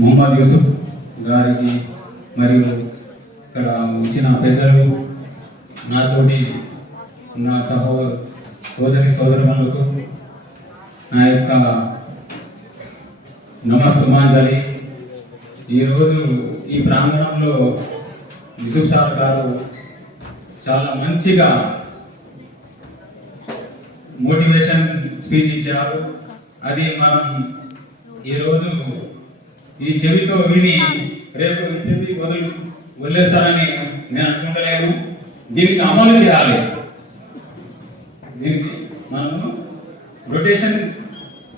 మొహమ్మద్ యూసుఫ్ గారికి మరియు ఇక్కడ ఇచ్చిన పెద్దలు, నాతోటి నా సోదరిమణులకు నా యొక్క నమస్సుమాంజలి. ఈరోజు ఈ ప్రాంగణంలో యూసుఫ్ సార్ గారు చాలా మంచిగా మోటివేషన్ స్పీచ్ ఇచ్చారు. అది మనం ఈరోజు ఈ చెవితో విని రేపు చెవి వదిలేస్తారని నేను అనుకుంటలేను. దీనికి అమలు చేయాలి. దీనికి మనము రొటేషన్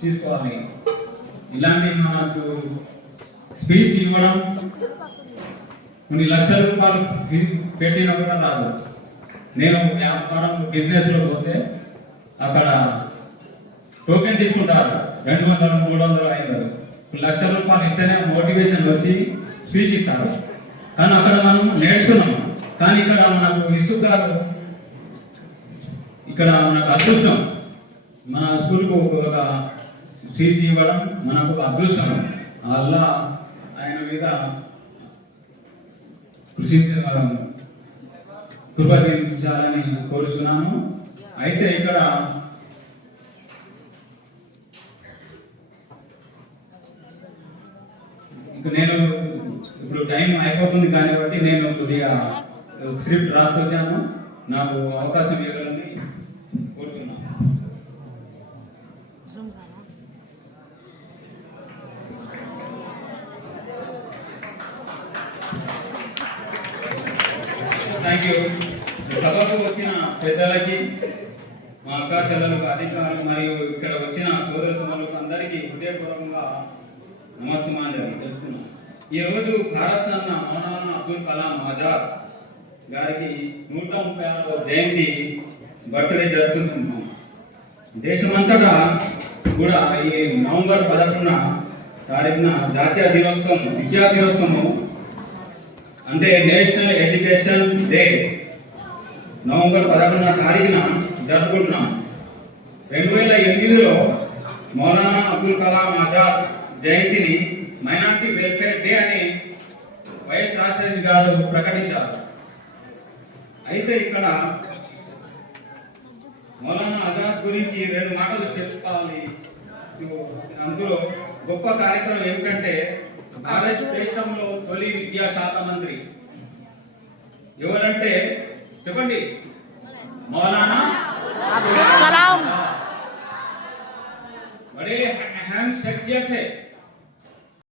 తీసుకోవాలి. ఇలాంటి మనకు స్పీచ్ ఇవ్వడం కొన్ని లక్షల రూపాయలు పెట్టినా కూడా రాదు. నేను వ్యాపారం బిజినెస్లో పోతే అక్కడ టోకెన్ తీసుకుంటారు 200, 300, 500. లక్షల రూపాయలు ఇస్తేనే మోటివేషన్ వచ్చి స్పీచ్ ఇస్తారు. కానీ అక్కడ మనం నేర్చుకున్నాం. కానీ ఇక్కడ మనకు ఇస్తున్నారు. ఇక్కడ మనకు అదృష్టం. మన స్కూల్కు ఒక స్పీచ్ ఇవ్వడం మనకు అదృష్టం. అల్లా ఆయన మీద కృప చేయించాలని కోరుచున్నాను. అయితే ఇక్కడ నేను ఇప్పుడు టైం అయిపోతుంది కాబట్టి నేను కొద్దిగా స్క్రిప్ట్ రాసుకొచ్చాను. నాకు అవకాశం ఇవ్వాలని కోరుతున్నాను. Thank you. సభకు వచ్చిన పెద్దలకి, మా అక్క చెల్లెలకు, అధికారులు మరియు ఇక్కడ వచ్చిన సోదరులకు అందరికీ హృదయపూర్వకంగా నమస్కారం తెలుసుకున్నాను. ఈరోజు భారత్ రత్న మౌలానా అబ్దుల్ కలాం ఆజాద్ గారికి 136వ జయంతి బర్త్డే జరుపుకుంటున్నాం. దేశమంతటా కూడా ఈ నవంబర్ 11వ తారీఖున జాతీయ దినోత్సవం, విద్యా దినోత్సవం అంటే నేషనల్ ఎడ్యుకేషన్ డే నవంబర్ 11వ తారీఖున జరుపుకుంటున్నాం. 2008లో మౌలానా అబ్దుల్ కలాం ఆజాద్ జయంతిని మైనారిటీ వెల్ఫేర్ డే అని వైఎస్ రాజశేఖర్ గారు ప్రకటించారు. అయితే ఇక్కడ మౌలానా ఆజాద్ గురించి 2 మాటలు చెప్పుకోవాలి. అందులో గొప్ప కార్యక్రమం ఏమిటంటే భారతదేశంలో తొలి విద్యాశాఖ మంత్రి ఎవరంటే చెప్పండి, मौलाना अब्दुल कलाम बड़े अहम शख्सियत है।